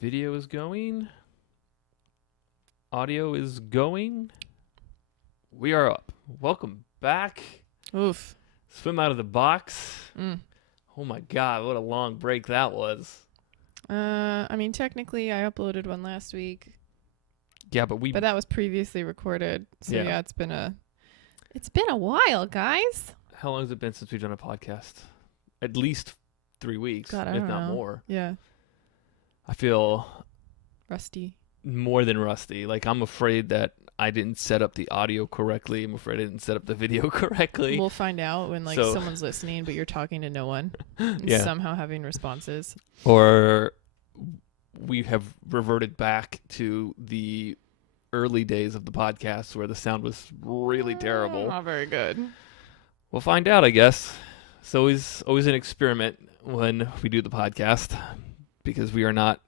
Video is going. Audio is going. We are up. Welcome back. Oof. Swim out of the box. Mm. Oh my God, what a long break that was. I mean, technically, I uploaded one last week, Yeah, but but that was previously recorded. So Yeah. yeah, it's been a while, guys. How long has it been since we've done a podcast? At least 3 weeks, God, I if don't not know. more. Yeah, I feel rusty. more than rusty. Like, I'm afraid that I didn't set up the audio correctly. I'm afraid I didn't set up the video correctly. We'll find out when someone's listening, but you're talking to no one, and Yeah. somehow having responses. Or we have reverted back to the early days of the podcast where the sound was really terrible. Not very good. We'll find out, I guess. It's always an experiment when we do the podcast because we are not,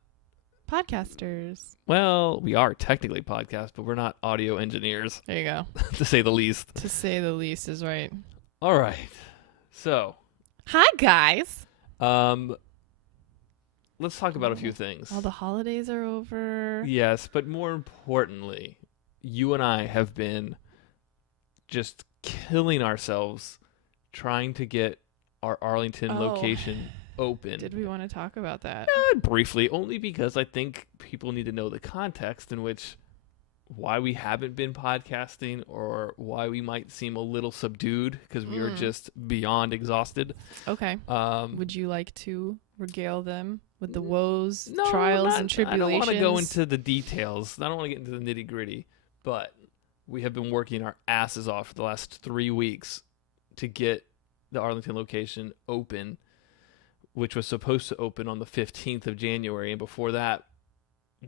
Podcasters. well, we are technically podcasts, but we're not audio engineers, There you go. to say the least. To say the least is right. All right. So, Hi, guys. let's talk about a few things. All the holidays are over. Yes, but more importantly, you and I have been just killing ourselves trying to get our Arlington location open. Did we want to talk about that? Briefly, only because I think people need to know the context in which why we haven't been podcasting or why we might seem a little subdued because we are just beyond exhausted. Okay. Would you like to regale them with the woes, No, trials, not- and tribulations? I don't want to go into the details. I don't want to get into the nitty gritty, but we have been working our asses off for the last 3 weeks to get the Arlington location open, which was supposed to open on the 15th of January. And before that,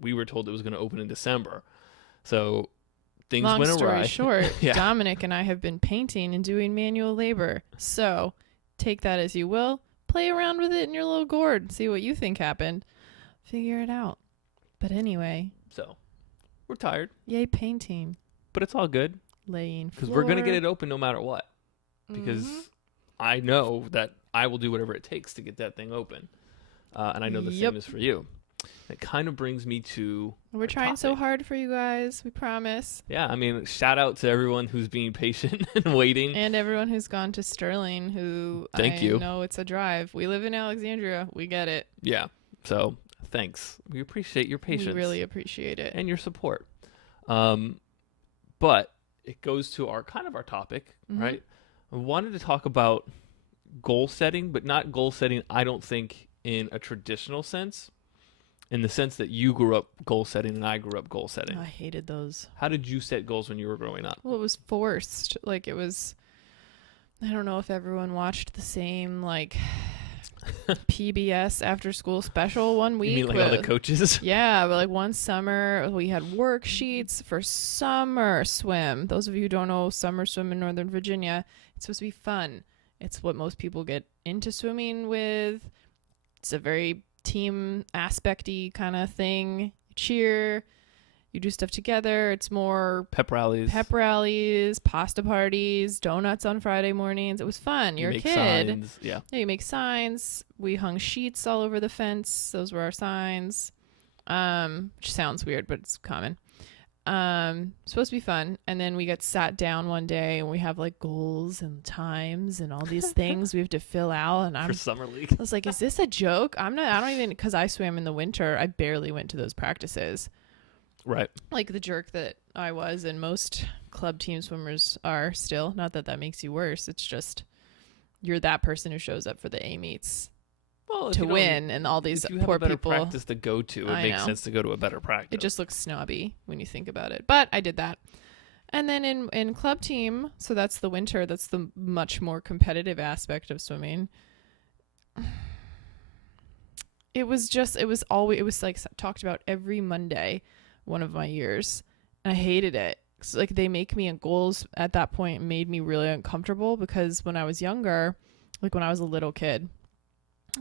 we were told it was going to open in December. So things Long went story awry. short, Yeah. Dominic and I have been painting and doing manual labor. So take that as you will. Play around with it in your little gourd. See what you think happened. Figure it out. But anyway, So we're tired, yay painting. but it's all good Laying because we're going to get it open no matter what. Because I know that I will do whatever it takes to get that thing open. And I know the Yep. same is for you. It kind of brings me to We're our trying so topic. hard for you guys. We promise. Yeah, I mean, shout out to everyone who's being patient and waiting. And everyone who's gone to Sterling, who Thank I you. know it's a drive. We live in Alexandria. We get it. Yeah, so thanks. We appreciate your patience. We really appreciate it. and your support. But it goes to our topic, Mhm. right? I wanted to talk about goal setting, but not goal setting, I don't think, in a traditional sense, in the sense that you grew up goal setting and I grew up goal setting. I hated those. How did you set goals when you were growing up? Well, it was forced. I don't know if everyone watched the same, PBS after school special one week. You mean like all the coaches? Yeah, but one summer we had worksheets for summer swim. Those of you who don't know summer swim in Northern Virginia, it's supposed to be fun. It's what most people get into swimming with. It's a very team aspect-y kind of thing. You cheer, you do stuff together. It's more Pep rallies. pasta parties, donuts on Friday mornings. It was fun. You're a make kid. signs. Yeah. Yeah, you make signs. We hung sheets all over the fence. Those were our signs. Which sounds weird, but it's common. Supposed to be fun. And then we get sat down one day and we have goals and times and all these things we have to fill out. And For summer league. I was like, is this a joke? I don't even, because I swam in the winter, I barely went to those practices. Right. Like the jerk that I was, and most club team swimmers are still. Not that that makes you worse. It's just you're that person who shows up for the A meets Well, to win, and all these if you have poor a better people. practice to go to, it I makes know. sense to go to a better practice. It just looks snobby when you think about it. But I did that. And then in club team, so that's the winter, that's the much more competitive aspect of swimming. It was talked about every Monday, one of my years. And I hated it. So, they make me, and goals at that point made me really uncomfortable because when I was younger, when I was a little kid,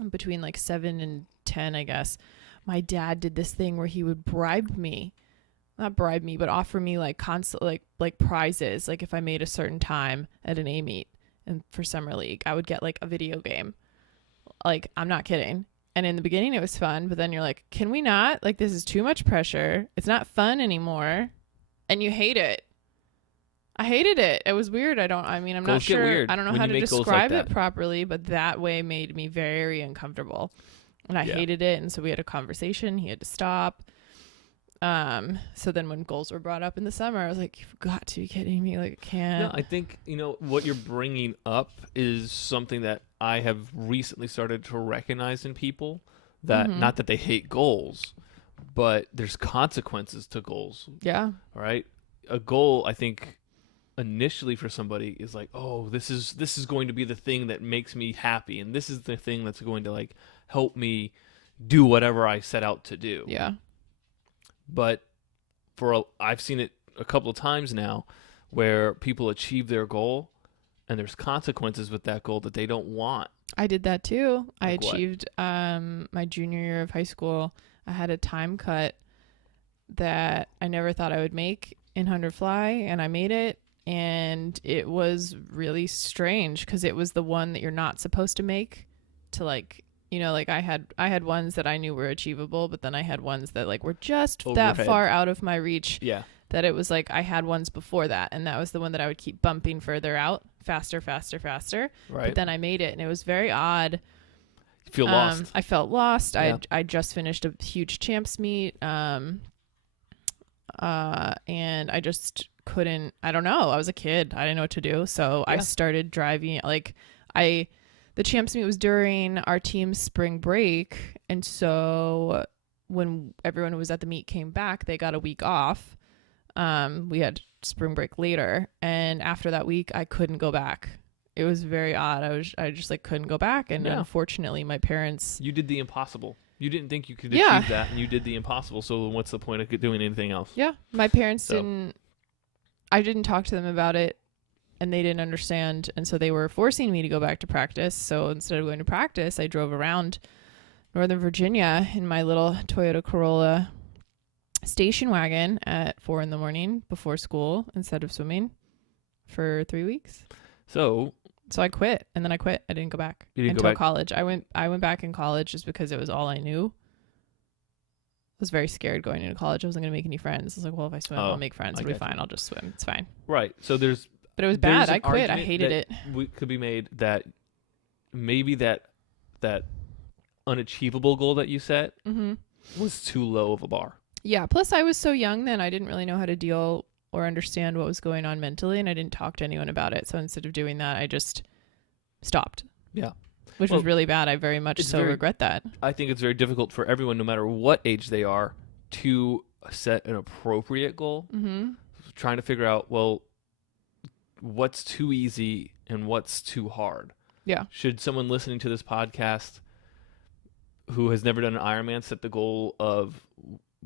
between 7 and 10, I guess, my dad did this thing where he would not bribe me, but offer me constant prizes. If I made a certain time at an A meet and for summer league, I would get a video game. I'm not kidding. And in the beginning it was fun, but then you're like, can we not? Like, this is too much pressure. It's not fun anymore. And you hate it. I hated it. It was weird. I'm Goals not get sure. weird I don't know when how you to make goals describe like it that. properly, but that way made me very uncomfortable. And I hated it. And so we had a conversation. He had to stop. So then when goals were brought up in the summer, I was like, you've got to be kidding me. Like, I can't. No, I think, what you're bringing up is something that I have recently started to recognize in people, that not that they hate goals, but there's consequences to goals. Yeah. All right. A goal, I think, initially for somebody is like, oh, this is going to be the thing that makes me happy, and this is the thing that's going to like help me do whatever I set out to do. Yeah. But I've seen it a couple of times now where people achieve their goal and there's consequences with that goal that they don't want. I did that too. I Like what? achieved my junior year of high school. I had a time cut that I never thought I would make in 100 fly, and I made it. And it was really strange because it was the one that you're not supposed to make to like, like I had ones that I knew were achievable, but then I had ones that like were just that Overhead. far out of my reach. Yeah. That it was like I had ones before that, and that was the one that I would keep bumping further out, faster. Right. But then I made it, and it was very odd. You feel lost. I felt lost. Yeah. I just finished a huge champs meet, and I just couldn't. I don't know. I was a kid. I didn't know what to do, so I started driving. The champs meet was during our team's spring break, and so when everyone who was at the meet came back, they got a week off. We had spring break later, and after that week I couldn't go back. It was very odd. I just like couldn't go back, and unfortunately my parents, you did the impossible. You didn't think you could achieve that, and you did the impossible, so what's the point of doing anything else? my parents I didn't talk to them about it, and they didn't understand, and so they were forcing me to go back to practice. So instead of going to practice, I drove around Northern Virginia in my little Toyota Corolla station wagon at 4 a.m. before school instead of swimming for 3 weeks. So I quit, and then I quit. I didn't go back until college. I went back in college just because it was all I knew. I was very scared going into college. I wasn't going to make any friends. I was like, well, if I swim, I'll make friends. It'll be fine. I'll just swim. It's fine. Right. So but it was bad. I quit. I hated it. Could be made that maybe that unachievable goal that you set was too low of a bar. Yeah. Plus, I was so young then. I didn't really know how to deal or understand what was going on mentally, and I didn't talk to anyone about it. So instead of doing that, I just stopped. Yeah. Which was really bad. I very much regret that. I think it's very difficult for everyone, no matter what age they are, to set an appropriate goal. Mm-hmm. Trying to figure out, well, what's too easy and what's too hard. Yeah. Should someone listening to this podcast who has never done an Ironman set the goal of,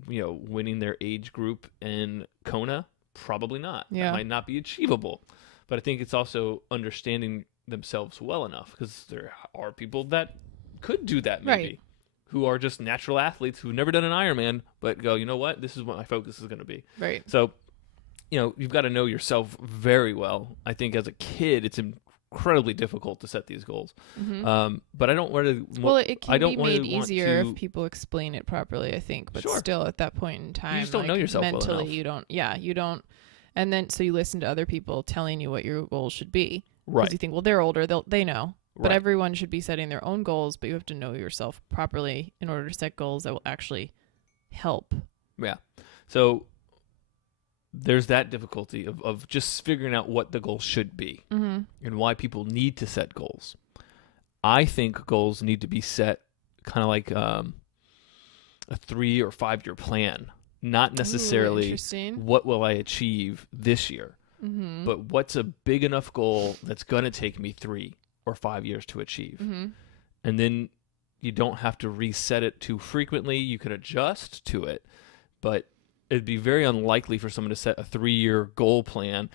winning their age group in Kona? Probably not. Yeah. That might not be achievable. But I think it's also understanding themselves well enough, because there are people that could do that maybe, who are just natural athletes who've never done an Ironman, but go, you know what? This is what my focus is going to be. Right. So, you've got to know yourself very well. I think as a kid, it's incredibly difficult to set these goals. Mm-hmm. But I don't want to. Well, it can be made easier if people explain it properly, I think. But still, at that point in time, you just don't know yourself mentally. Well enough. You don't. Yeah, you don't. And then so you listen to other people telling you what your goals should be. Right. Because you think, well, they're older, they know. But right. Everyone should be setting their own goals, but you have to know yourself properly in order to set goals that will actually help. Yeah. So there's that difficulty of just figuring out what the goal should be and why people need to set goals. I think goals need to be set kind of like a 3 or 5 year plan, not necessarily what will I achieve this year, but what's a big enough goal that's going to take me 3 or 5 years to achieve. And then you don't have to reset it too frequently. You can adjust to it, but it'd be very unlikely for someone to set a 3-year goal plan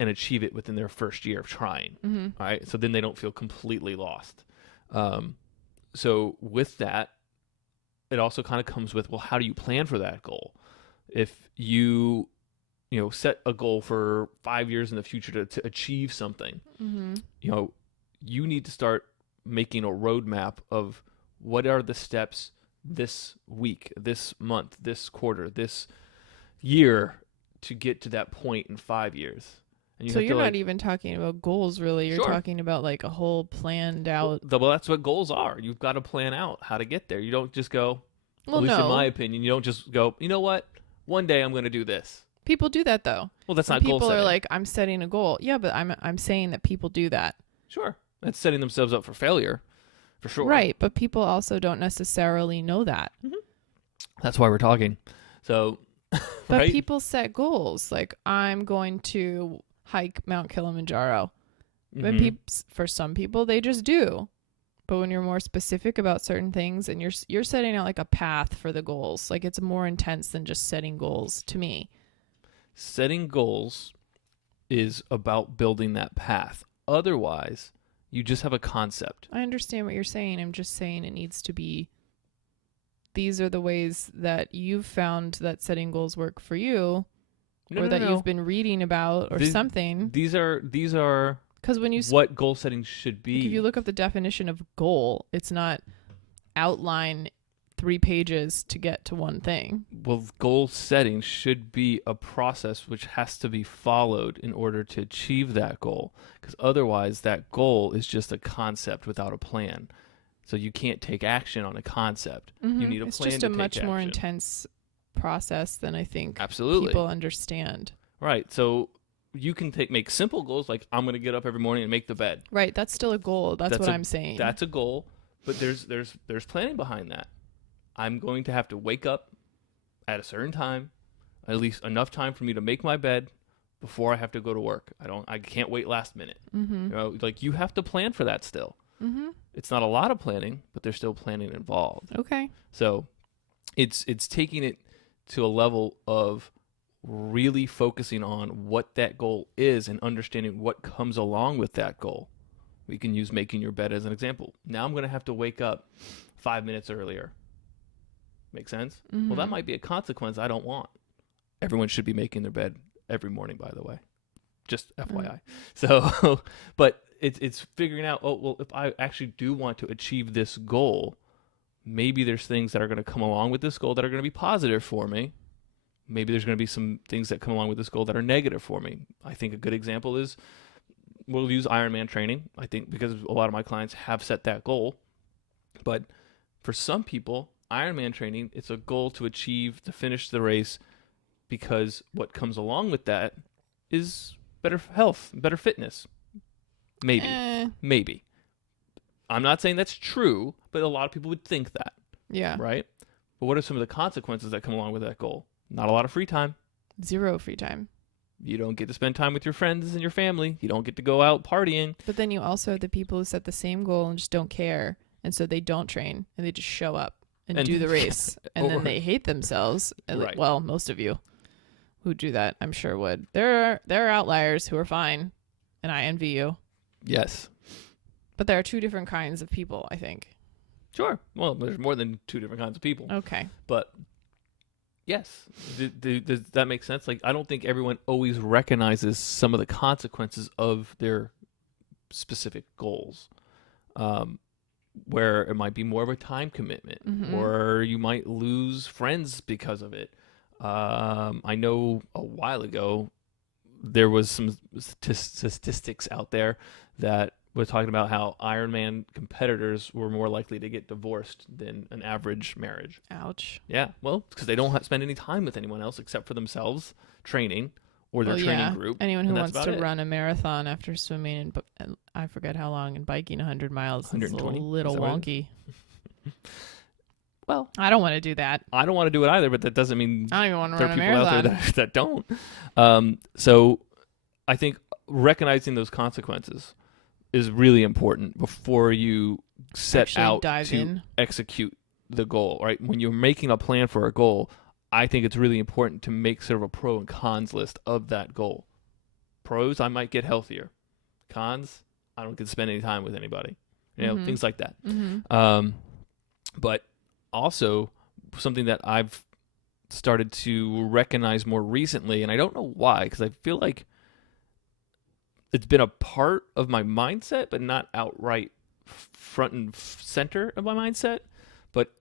and achieve it within their first year of trying. All right. So then they don't feel completely lost. So with that, it also kind of comes with, well, how do you plan for that goal? If you set a goal for 5 years in the future to achieve something, you need to start making a roadmap of what are the steps this week, this month, this quarter, this year to get to that point in 5 years. And you So have you're to, not even talking about goals, really. You're Sure. talking about like a whole planned out. well, that's what goals are. You've got to plan out how to get there. You don't just go, Well, at least in my no. opinion, you don't just go, you know what? One day I'm going to do this. People do that though. Well, that's When not goal people setting. are like, I'm setting a goal. Yeah, but I'm saying that people do that. Sure. That's setting themselves up for failure, for sure. Right, but people also don't necessarily know that. That's why we're talking. So, But right? people set goals like I'm going to hike Mount Kilimanjaro. But Mhm. for some people they just do. But when you're more specific about certain things and you're setting out like a path for the goals, like it's more intense than just setting goals to me. Setting goals is about building that path. Otherwise, you just have a concept. I understand what you're saying. I'm just saying it needs to be, these are the ways that you've found that setting goals work for you, or that you've been reading about or something. These are Because when you what goal setting should be. if you look up the definition of goal, it's not outline 3 pages to get to one thing. Well, goal setting should be a process which has to be followed in order to achieve that goal. Because otherwise, that goal is just a concept without a plan. So you can't take action on a concept. You need a It's plan just to a take much more action. intense process than I think Absolutely. people understand. Right. So you can make simple goals like I'm going to get up every morning and make the bed. Right, that's still a goal. That's what I'm saying. That's a goal, but there's planning behind that. I'm going to have to wake up at a certain time, at least enough time for me to make my bed before I have to go to work. I can't wait last minute. Mm-hmm. You know, like you have to plan for that still. Mm-hmm. It's not a lot of planning, but there's still planning involved. Okay. So it's taking it to a level of really focusing on what that goal is and understanding what comes along with that goal. We can use making your bed as an example. Now I'm going to have to wake up 5 minutes earlier. Make sense? Mm-hmm. Well, that might be a consequence I don't want. Everyone should be making their bed every morning, by the way. Just FYI. So, but it's figuring out, oh, well, if I actually do want to achieve this goal, maybe there's things that are going to come along with this goal that are going to be positive for me. Maybe there's going to be some things that come along with this goal that are negative for me. I think a good example is we'll use Ironman training. I think because a lot of my clients have set that goal. But for some people, Ironman training, it's a goal to finish the race because what comes along with that is better health, better fitness. Maybe. I'm not saying that's true, but a lot of people would think that. Yeah. Right? But what are some of the consequences that come along with that goal? Not a lot of free time. 0 free time. You don't get to spend time with your friends and your family. You don't get to go out partying. But then you also have the people who set the same goal and just don't care. And so they don't train and they just show up and do the race. And then they hate themselves. Right. Well, most of you who do that, I'm sure would. There are outliers who are fine. And I envy you. Yes. But there are 2 different kinds of people, I think. Sure. Well, there's more than 2 different kinds of people. Okay. But yes, does that make sense? Like, I don't think everyone always recognizes some of the consequences of their specific goals, where it might be more of a time commitment, Mm-hmm. or you might lose friends because of it. I know a while ago there was some statistics out there that were talking about how Ironman competitors were more likely to get divorced than an average marriage. Ouch. Yeah, well, because they don't spend any time with anyone else except for themselves training or their training group. Anyone who and wants that's to about it. run a marathon after swimming and I forget how long and biking 100 miles is a 120? little Is that right? wonky. Well, I don't want to do that. I don't want to do it either, but that doesn't mean I don't even want to there run are a people out marathon. there that don't. So I think recognizing those consequences is really important before you set Actually out dive to in. execute the goal, right? When you're making a plan for a goal, I think it's really important to make sort of a pro and cons list of that goal. Pros, I might get healthier. Cons, I don't get to spend any time with anybody. You know, Mhm. things like that. Mm-hmm. But also something that I've started to recognize more recently, and I don't know why, because I feel like it's been a part of my mindset, but not outright front and center of my mindset, but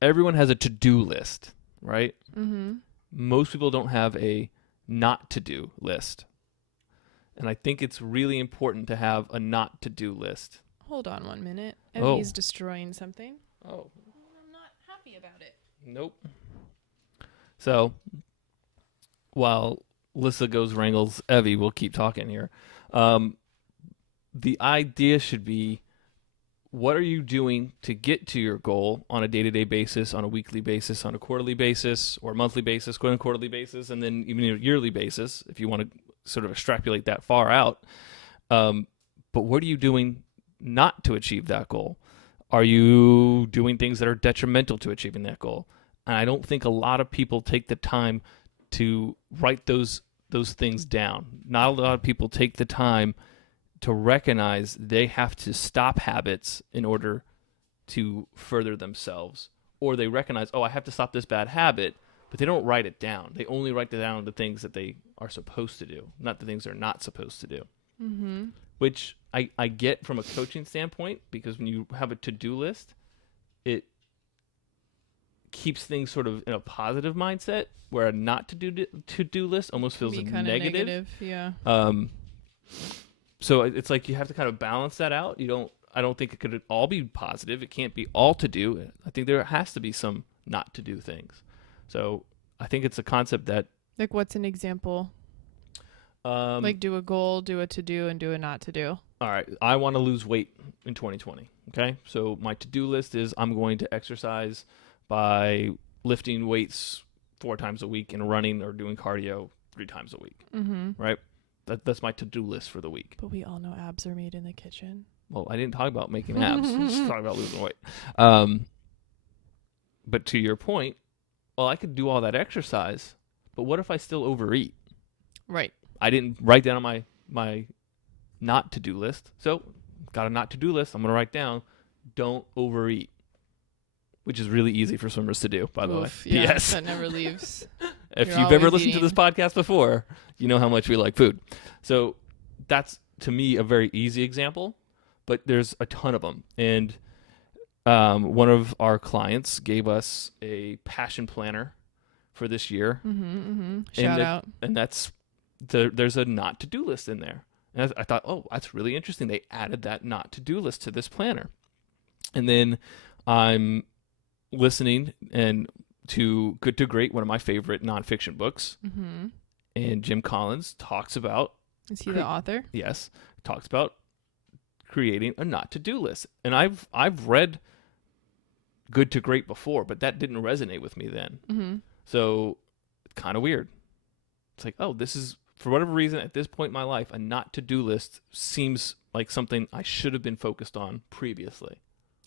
everyone has a to-do list, right? Mm-hmm. Most people don't have a not to-do list. And I think it's really important to have a not to-do list. Hold on 1 minute. Oh. Evie's destroying something. Oh. I'm not happy about it. Nope. So, while Lissa goes wrangles Evie, we'll keep talking here. The idea should be, what are you doing to get to your goal on a day-to-day basis, on a weekly basis, on a quarterly basis, or monthly basis, quarterly basis, and then even a yearly basis, if you want to sort of extrapolate that far out. But what are you doing not to achieve that goal? Are you doing things that are detrimental to achieving that goal? And I don't think a lot of people take the time to write those things down. Not a lot of people take the time to recognize they have to stop habits in order to further themselves. Or they recognize, oh, I have to stop this bad habit, but they don't write it down. They only write down the things that they are supposed to do, not the things they're not supposed to do. Mm-hmm. Which I get from a coaching standpoint, because when you have a to-do list, it keeps things sort of in a positive mindset, where a not to-do list almost feels negative. Yeah. So it's like you have to kind of balance that out. I don't think it could all be positive. It can't be all to do. I think there has to be some not to do things. So I think it's a concept that, like, what's an example? Like, do a goal, do a to do, and do a not to do. All right, I want to lose weight in 2020. Okay, so my to-do list is I'm going to exercise by lifting weights 4 times a week and running or doing cardio 3 times a week. Mm-hmm. Right? That's my to-do list for the week. But we all know abs are made in the kitchen. Well, I didn't talk about making abs. I'm just talking about losing weight. But to your point, well, I could do all that exercise, but what if I still overeat? Right. I didn't write down on my not to-do list. So, got a not to-do list. I'm going to write down, don't overeat, which is really easy for swimmers to do, by the way. Yeah, Yes. that never leaves. If You're you've ever always listened to this podcast before, you know how much we like food. So that's, to me, a very easy example, but there's a ton of them. And one of our clients gave us a passion planner for this year. Mm-hmm, mm-hmm. Shout out. And there's a not to-do list in there. And I thought, oh, that's really interesting. They added that not to-do list to this planner. And then I'm listening to Good to Great, one of my favorite nonfiction books. Mm-hmm. And Jim Collins talks about... Is he the author? Yes. Talks about creating a not to-do list. And I've read Good to Great before, but that didn't resonate with me then. Mm-hmm. So it's kind of weird. It's like, oh, this is, for whatever reason, at this point in my life, a not to-do list seems like something I should have been focused on previously.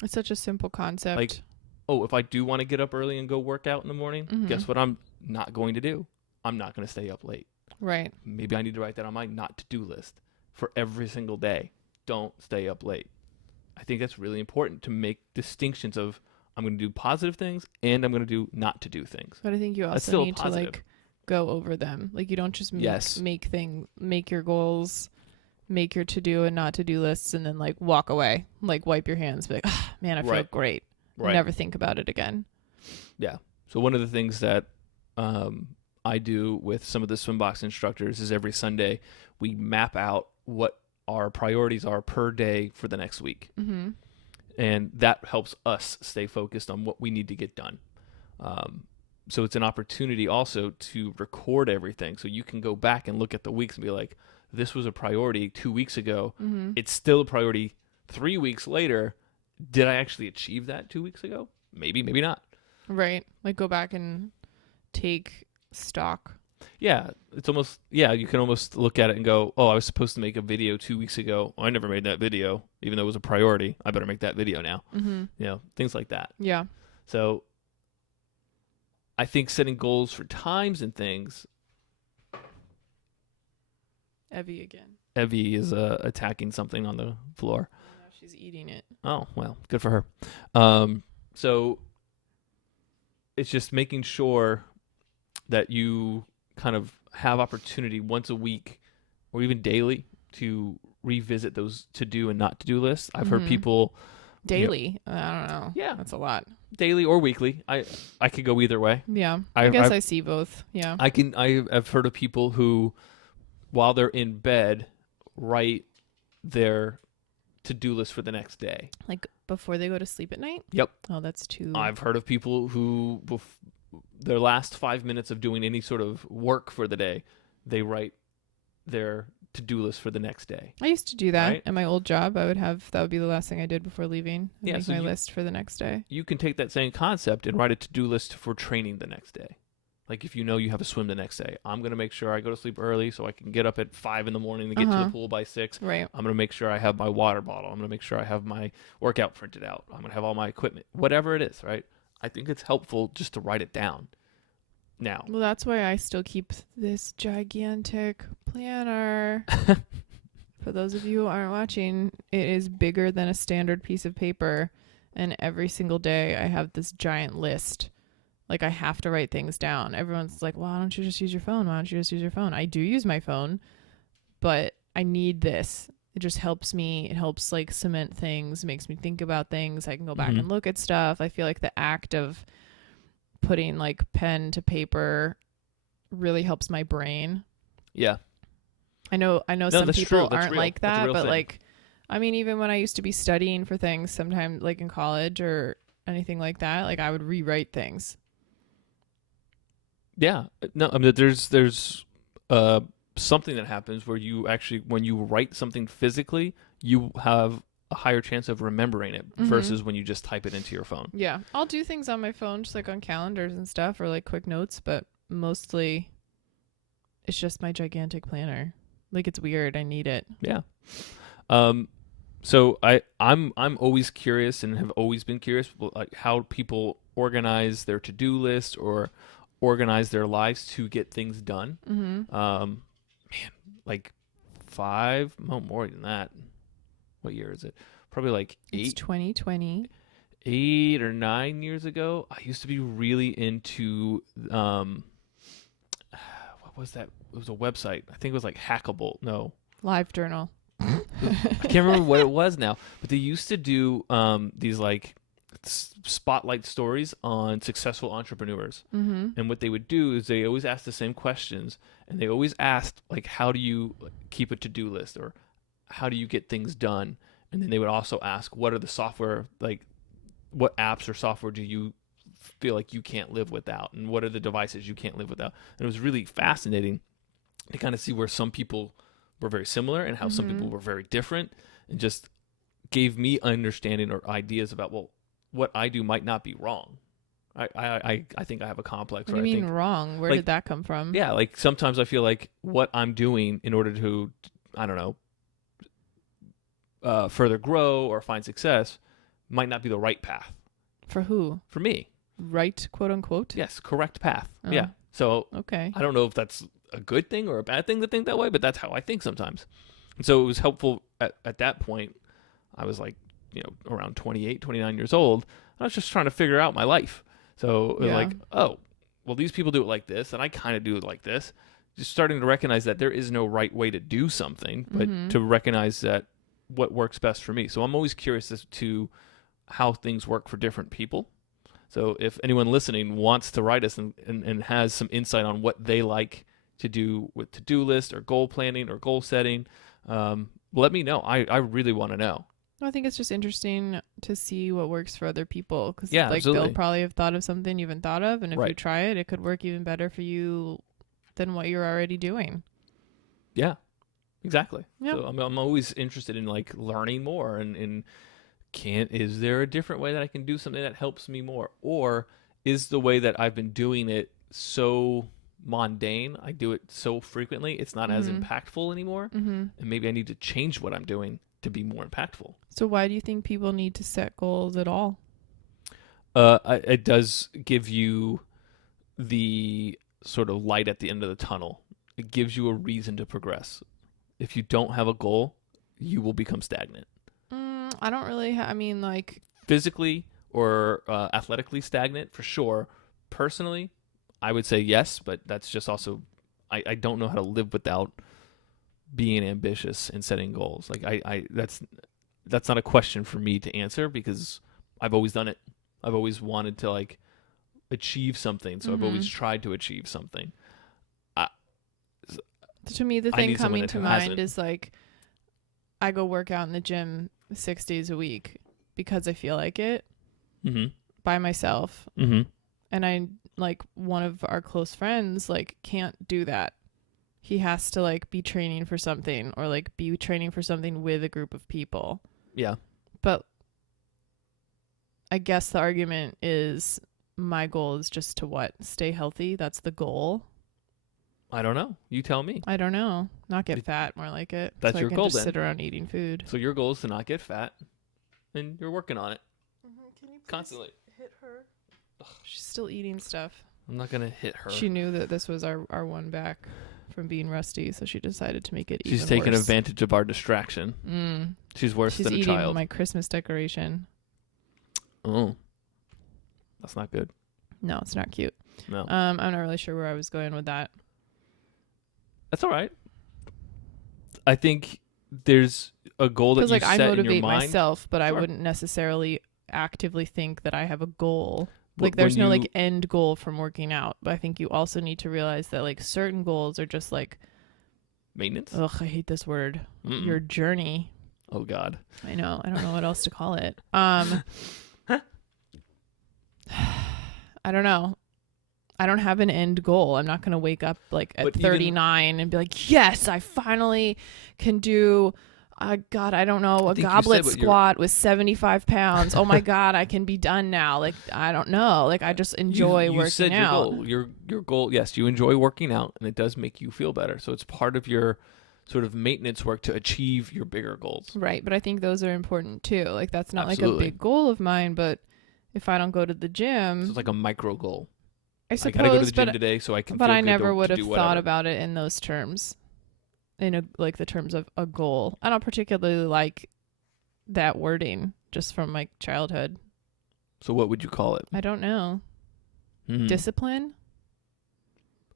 It's such a simple concept. Like, oh, if I do want to get up early and go work out in the morning, Mm-hmm. guess what I'm not going to do? I'm not going to stay up late. Right. Maybe I need to write that on my not to-do list for every single day. Don't stay up late. I think that's really important to make distinctions of, I'm going to do positive things and I'm going to do not to do things. But I think you also need to, like, go over them. Like, you don't just make your goals, make your to do and not to do lists, and then, like, walk away, like, wipe your hands, be like, oh, man, I feel great. Right. Never think about it again. Yeah. So one of the things that I do with some of the SwimBox instructors is every Sunday we map out what our priorities are per day for the next week. Mm-hmm. And that helps us stay focused on what we need to get done. So it's an opportunity also to record everything. So you can go back and look at the weeks and be like, this was a priority 2 weeks ago. Mm-hmm. It's still a priority 3 weeks later. Did I actually achieve that 2 weeks ago? Maybe, maybe not. Right. Like, go back and take stock. Yeah, it's almost, you can almost look at it and go, oh, I was supposed to make a video 2 weeks ago. Oh, I never made that video, even though it was a priority. I better make that video now. Mm-hmm. You know, things like that. Yeah. So I think setting goals for times and things. Evie again. Evie is attacking something on the floor. Now she's eating it. Oh, well, good for her. So it's just making sure that you kind of have opportunity once a week or even daily to revisit those to-do and not to-do lists. I've heard people Daily. I don't know. Yeah. That's a lot. Daily or weekly. I could go either way. Yeah. I guess I see both. Yeah. I've heard of people who, while they're in bed, write their to-do list for the next day. Like before they go to sleep at night? Yep. Oh, that's too. I've heard of people who, their last 5 minutes of doing any sort of work for the day, they write their to-do list for the next day. I used to do that right? at my old job. That would be the last thing I did before leaving. I'd make So my list for the next day. You can take that same concept and write a to-do list for training the next day. Like if you know you have a swim the next day, I'm going to make sure I go to sleep early so I can get up at 5 in the morning to get to the pool by 6. Right. I'm going to make sure I have my water bottle. I'm going to make sure I have my workout printed out. I'm going to have all my equipment, whatever it is, right? I think it's helpful just to write it down now. Well, that's why I still keep this gigantic planner. For those of you who aren't watching, it is bigger than a standard piece of paper. And every single day I have this giant list. Like I have to write things down. Everyone's like, why don't you just use your phone? Why don't you just use your phone? I do use my phone, but I need this. It just helps me. It helps like cement things, makes me think about things. I can go back and look at stuff. I feel like the act of putting like pen to paper really helps my brain. Yeah. I know some people aren't real. like that, but thing. like, I mean, even when I used to be studying for things, sometimes like in college or anything like that, like I would rewrite things. Yeah. No, I mean, there's something that happens where you actually, when you write something physically, you have a higher chance of remembering it versus when you just type it into your phone. Yeah. I'll do things on my phone, just like on calendars and stuff or like quick notes, but mostly it's just my gigantic planner. Like it's weird. I need it. Yeah. So I'm always curious and have always been curious like how people organize their to-do list or organize their lives to get things done. Man, like more than that. What year is it? Probably like It's 2020. 8 or 9 years ago. I used to be really into what was that? It was a website. I think it was like Hackable. No. Live Journal. I can't remember what it was now, but they used to do these like spotlight stories on successful entrepreneurs. And what they would do is they always asked the same questions, and they always asked like, how do you keep a to-do list, or how do you get things done? And then they would also ask, what are the software, like what apps or software do you feel like you can't live without, and what are the devices you can't live without? And it was really fascinating to kind of see where some people were very similar and how some people were very different, and just gave me understanding or ideas about, well, what I do might not be wrong. I think I have a complex. What do you mean wrong? Where did that come from? Yeah, like sometimes I feel like what I'm doing in order to, I don't know, further grow or find success might not be the right path. For who? For me. Right, quote unquote? Yes, correct path. Oh. Yeah. So okay. I don't know if that's a good thing or a bad thing to think that way, but that's how I think sometimes. And so it was helpful at that point. I was like, around 28, 29 years old. I was just trying to figure out my life. So it was like, oh, well, these people do it like this, and I kind of do it like this. Just starting to recognize that there is no right way to do something, but to recognize that what works best for me. So I'm always curious as to how things work for different people. So if anyone listening wants to write us and has some insight on what they like to do with to-do list or goal planning or goal setting, let me know. I really want to know. I think it's just interesting to see what works for other people, because absolutely. They'll probably have thought of something you haven't thought of, and if Right. you try it, it could work even better for you than what you're already doing. Yeah, exactly. Yep. So I'm always interested in like learning more and is there a different way that I can do something that helps me more, or is the way that I've been doing it so mundane, I do it so frequently, it's not as impactful anymore, and maybe I need to change what I'm doing to be more impactful. So why do you think people need to set goals at all? It does give you the sort of light at the end of the tunnel. It gives you a reason to progress. If you don't have a goal, you will become stagnant. I don't really I mean, like physically or athletically stagnant for sure. Personally, I would say yes, but that's just also I don't know how to live without being ambitious and setting goals. Like that's not a question for me to answer because I've always done it. I've always wanted to like achieve something, so I've always tried to achieve something. To me, the I thing need someone coming to who mind hasn't. is like I go work out in the gym 6 days a week because I feel like it by myself. And I like one of our close friends like can't do that. He has to like be training for something or like be training for something with a group of people. Yeah. But I guess the argument is my goal is just to stay healthy. That's the goal. I don't know. You tell me. I don't know. Not get fat, more like it. That's so your I can goal just then. sit around eating food. So your goal is to not get fat, and you're working on it Can you constantly. hit her? She's still eating stuff. I'm not gonna hit her. She knew that this was our one back from being rusty, so she decided to make it even She's taking worse. advantage of our distraction. She's worse She's than a eating child. my Christmas decoration. Oh, that's not good. No, it's not cute. No, I'm not really sure where I was going with that. that's all right. I think there's a goal that you Because set I in your motivate mind. myself, but I Sure. wouldn't necessarily actively think that I have a goal. Wh- Like there's when no you- like end goal from working out. But I think you also need to realize that like certain goals are just like, maintenance. ugh, I hate this word. Mm-mm. Your journey. Oh God. I know. I don't know what else to call it. I don't know. I don't have an end goal. I'm not going to wake up like at But even- 39 and be like, yes, I finally can do, God, I don't know, a think you goblet said what squat with 75 pounds. Oh my God, I can be done now. Like, I don't know. Like, I just enjoy you working said out. Your goal. Yes, you enjoy working out, and it does make you feel better. So it's part of your sort of maintenance work to achieve your bigger goals. Right. But I think those are important too. Like, that's not Absolutely. like a big goal of mine, but if I don't go to the So gym, it's like a micro goal. I I suppose, gotta go to the gym but today so I can. But feel I good never to would have do thought whatever. about it in those terms, the terms of a goal. I don't particularly like that wording just from my childhood. So what would you call it? I don't know. Mhm. Discipline?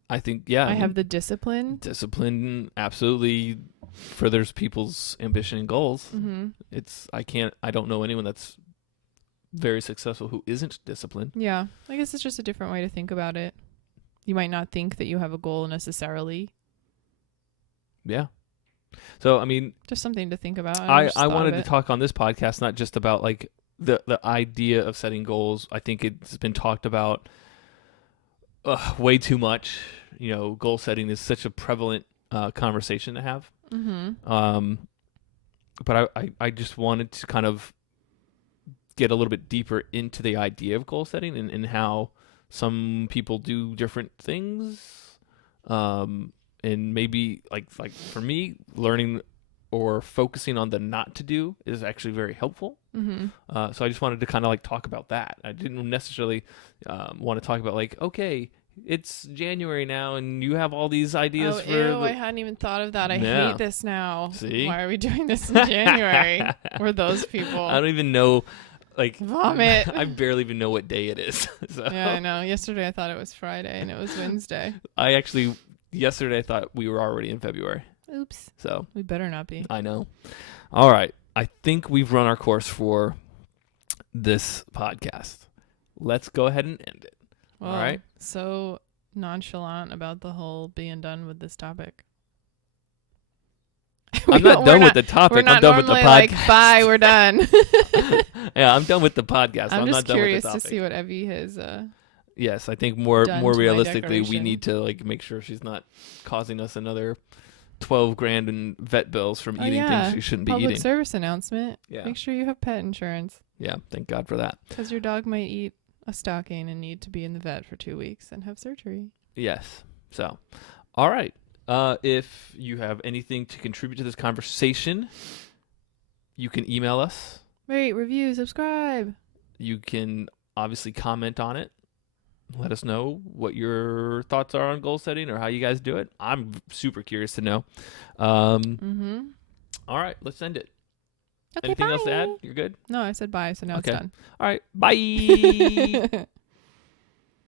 I think I have the discipline. discipline. Absolutely furthers people's ambition and goals. Mm-hmm. I don't know anyone that's very successful who isn't disciplined. Yeah. I guess it's just a different way to think about it. You might not think that you have a goal necessarily. Yeah. So I mean, Just something to think about. I wanted to talk on this podcast not just about like the idea of setting goals. I think it's been talked about way too much. You know, goal setting is such a prevalent conversation to have. Mm-hmm. But I just wanted to kind of get a little bit deeper into the idea of goal setting and how some people do different things. And maybe like for me, learning or focusing on the not to do is actually very helpful. Mm-hmm. So I just wanted to kind of like talk about that. I didn't necessarily want to talk about like, okay, it's January now and you have all these ideas Oh, for ew, I hadn't even thought of that. I Yeah. hate this now. See? Why are we doing this in January? We're those people. I don't even know, like, Vomit. I barely even know what day it is. So Yeah, I know. Yesterday I thought it was Friday and it was Wednesday. yesterday I thought we were already in February. Oops. So We better not be. I know. All right. I think we've run our course for this podcast. Let's go ahead and end it. Well, All right. So nonchalant about the whole being done with this topic. I'm not done with the We're topic. not I'm done with the normally podcast. like, bye, we're done. Yeah, I'm done with the podcast. I'm I'm just not done curious with the to topic. see what Evie has. Yes, I think more done to my realistically, we decoration. need to like make sure she's not causing us another $12,000 in vet bills from eating things she shouldn't be Public eating. service announcement. Yeah, Make sure you have pet insurance yeah. Thank God for that. because your dog might eat a stocking and need to be in the vet for 2 weeks and have surgery. Yes. So, all right. If you have anything to contribute to this conversation, you can email us. Rate, review, subscribe. You can obviously comment on it. Let us know what your thoughts are on goal setting or how you guys do it. I'm super curious to know. All right, let's end it. Okay, Anything bye. else to add? You're good? No, I said bye, so now Okay. it's done. All right, bye.